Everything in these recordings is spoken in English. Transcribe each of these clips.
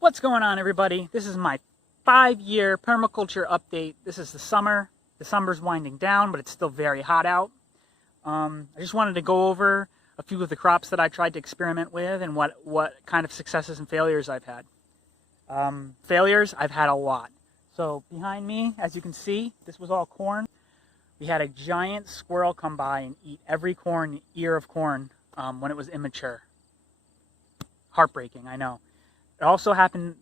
What's going on, everybody? This is my 5-year permaculture update. This is the summer. The summer's winding down, but it's still very hot out. I just wanted to go over a few of the crops that I tried to experiment with and what kind of successes and failures I've had. Failures, I've had a lot. So behind me, as you can see, this was all corn. We had a giant squirrel come by and eat every ear of corn when it was immature. Heartbreaking, I know. It also happened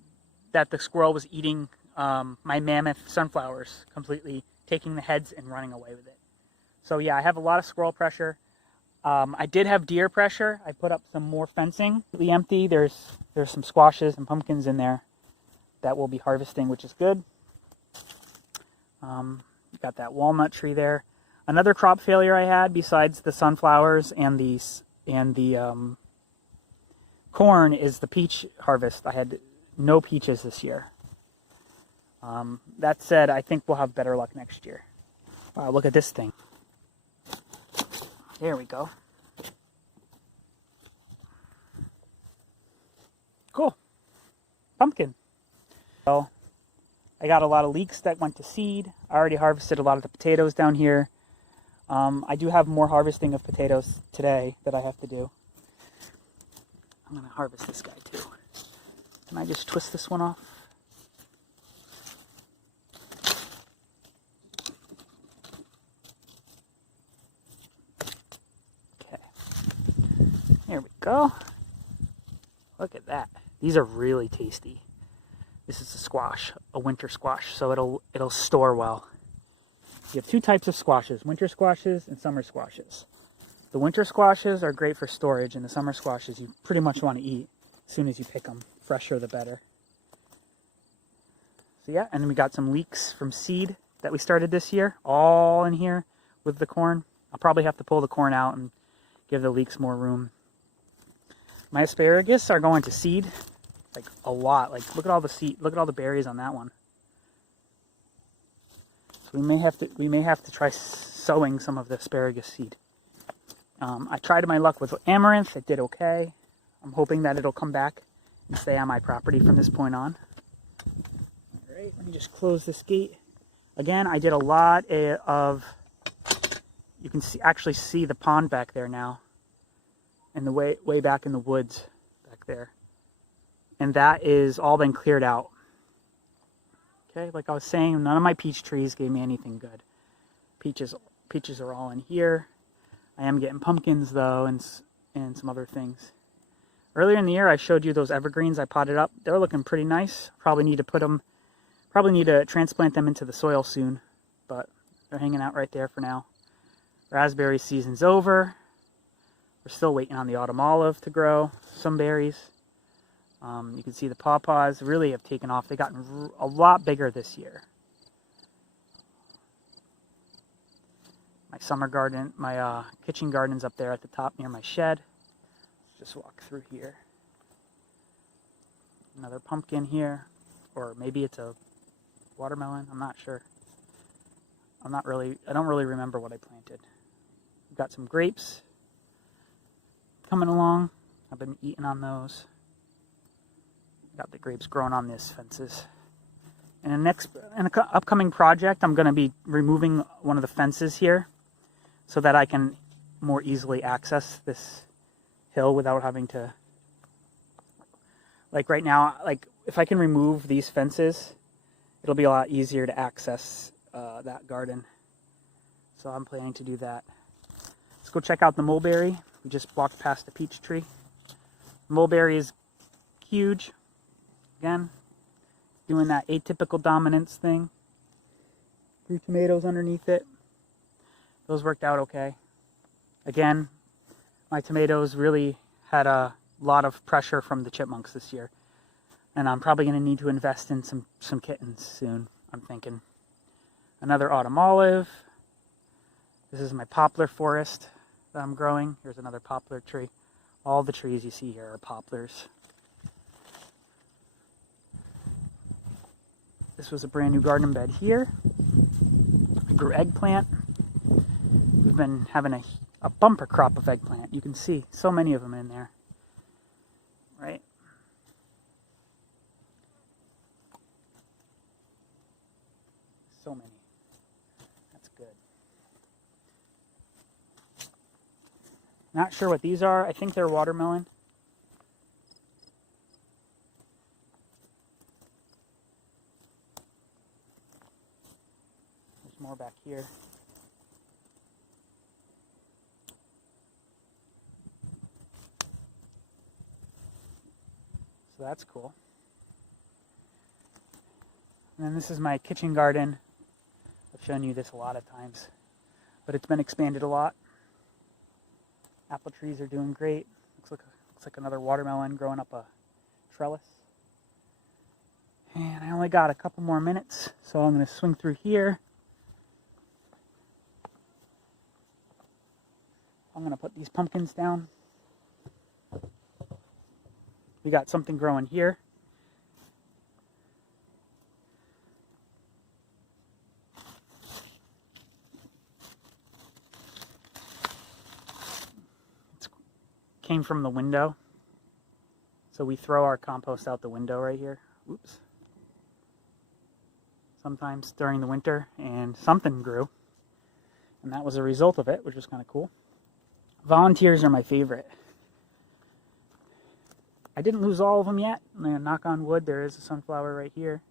that the squirrel was eating my mammoth sunflowers, completely taking the heads and running away with it. So yeah, I have a lot of squirrel pressure. I did have deer pressure. I put up some more fencing. Completely empty. There's some squashes and pumpkins in there that we'll be harvesting, which is good. Got that walnut tree there. Another crop failure I had, besides the sunflowers and the corn, is the peach harvest. I had no peaches this year. That said, I think we'll have better luck next year. Wow, look at this thing. There we go. Cool. Pumpkin. So, I got a lot of leeks that went to seed. I already harvested a lot of the potatoes down here. I do have more harvesting of potatoes today that I have to do. I'm going to harvest this guy too. Can I just twist this one off? Okay. There we go. Look at that. These are really tasty. This is a squash, a winter squash, so it'll store well. You have two types of squashes, winter squashes and summer squashes. The winter squashes are great for storage, and the summer squashes you pretty much want to eat as soon as you pick them. Fresher the better. So yeah, and then we got some leeks from seed that we started this year, all in here with the corn. I'll probably have to pull the corn out and give the leeks more room. My asparagus are going to seed, like a lot. Like look at all the seed, look at all the berries on that one. So we may have to try sowing some of the asparagus seed. I tried my luck with amaranth. It did okay. I'm hoping that it'll come back and stay on my property from this point on. All right, let me just close this gate. Again, I did a lot of, you can actually see the pond back there now, and the way back in the woods back there. And that is all been cleared out. Okay, like I was saying, none of my peach trees gave me anything good. Peaches are all in here. I am getting pumpkins though, and some other things. Earlier in the year, I showed you those evergreens I potted up. They're looking pretty nice. Probably need to transplant them into the soil soon, but they're hanging out right there for now. Raspberry season's over. We're still waiting on the autumn olive to grow some berries. You can see the pawpaws really have taken off. They've gotten a lot bigger this year. My summer garden, my kitchen garden's up there at the top near my shed. Let's just walk through here. Another pumpkin here, or maybe it's a watermelon. I'm not sure. I don't really remember what I planted. We've got some grapes coming along. I've been eating on those. Got the grapes growing on these fences. And in an upcoming project, I'm going to be removing one of the fences here so that I can more easily access this hill without having to, like right now, like if I can remove these fences, it'll be a lot easier to access that garden. So I'm planning to do that. Let's go check out the mulberry. We just walked past the peach tree. Mulberry is huge. Again, doing that atypical dominance thing. Grew tomatoes underneath it. Those worked out okay. Again, my tomatoes really had a lot of pressure from the chipmunks this year. And I'm probably going to need to invest in some kittens soon, I'm thinking. Another autumn olive. This is my poplar forest that I'm growing. Here's another poplar tree. All the trees you see here are poplars. This was a brand new garden bed here. I grew eggplant. We've been having a bumper crop of eggplant. You can see so many of them in there. Right? So many. That's good. Not sure what these are. I think they're watermelon. There's more back here. So that's cool. And then this is my kitchen garden. I've shown you this a lot of times, but it's been expanded a lot. Apple trees are doing great. Looks like another watermelon growing up a trellis. And I only got a couple more minutes, so I'm going to swing through here. I'm going to put these pumpkins down. We got something growing here. It came from the window. So we throw our compost out the window right here. Oops. Sometimes during the winter, and something grew. And that was a result of it, which was kind of cool. Volunteers are my favorite. I didn't lose all of them yet. Knock on wood, there is a sunflower right here.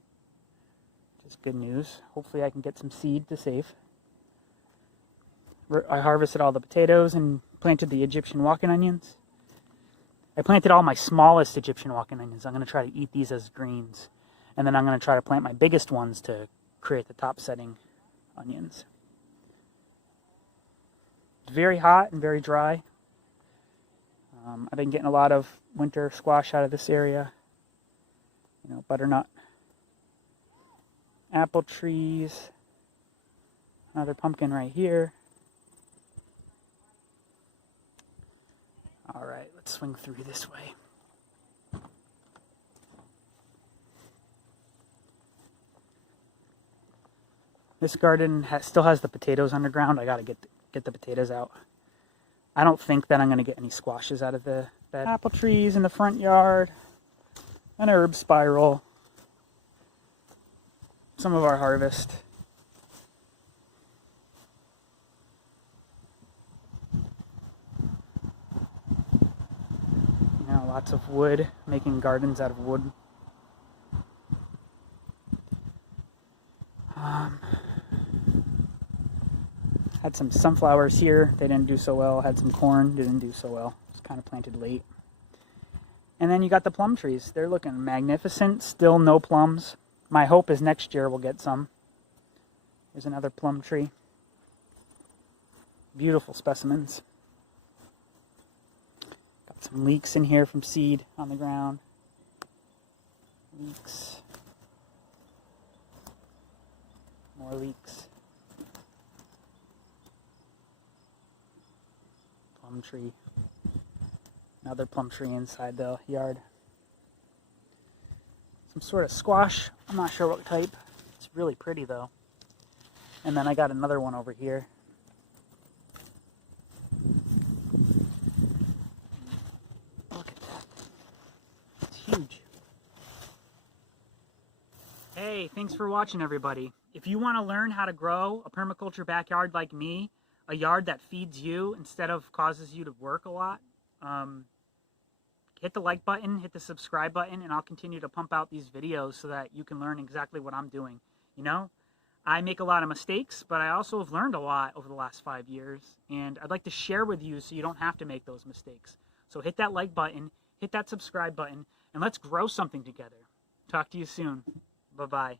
Just good news. Hopefully I can get some seed to save. I harvested all the potatoes and planted the Egyptian walking onions. I planted all my smallest Egyptian walking onions. I'm going to try to eat these as greens. And then I'm going to try to plant my biggest ones to create the top setting onions. It's very hot and very dry. I've been getting a lot of winter squash out of this area. You know, butternut, apple trees, another pumpkin right here. All right, let's swing through this way. This garden still has the potatoes underground. I gotta get the potatoes out. I don't think that I'm going to get any squashes out of the bed. Apple trees in the front yard, an herb spiral, some of our harvest. You know, lots of wood, making gardens out of wood. Had some sunflowers here. They didn't do so well. Had some corn. Didn't do so well. It's kind of planted late. And then you got the plum trees. They're looking magnificent. Still no plums. My hope is next year we'll get some. There's another plum tree. Beautiful specimens. Got some leeks in here from seed on the ground. Leeks. More leeks. Plum tree. Another plum tree inside the yard. Some sort of squash. I'm not sure what type. It's really pretty though. And then I got another one over here. Look at that. It's huge. Hey, thanks for watching everybody. If you want to learn how to grow a permaculture backyard like me, a yard that feeds you instead of causes you to work a lot, hit the like button, hit the subscribe button, and I'll continue to pump out these videos so that you can learn exactly what I'm doing. You know, I make a lot of mistakes, but I also have learned a lot over the last 5 years, and I'd like to share with you so you don't have to make those mistakes. So hit that like button, hit that subscribe button, and let's grow something together. Talk to you soon. Bye-bye.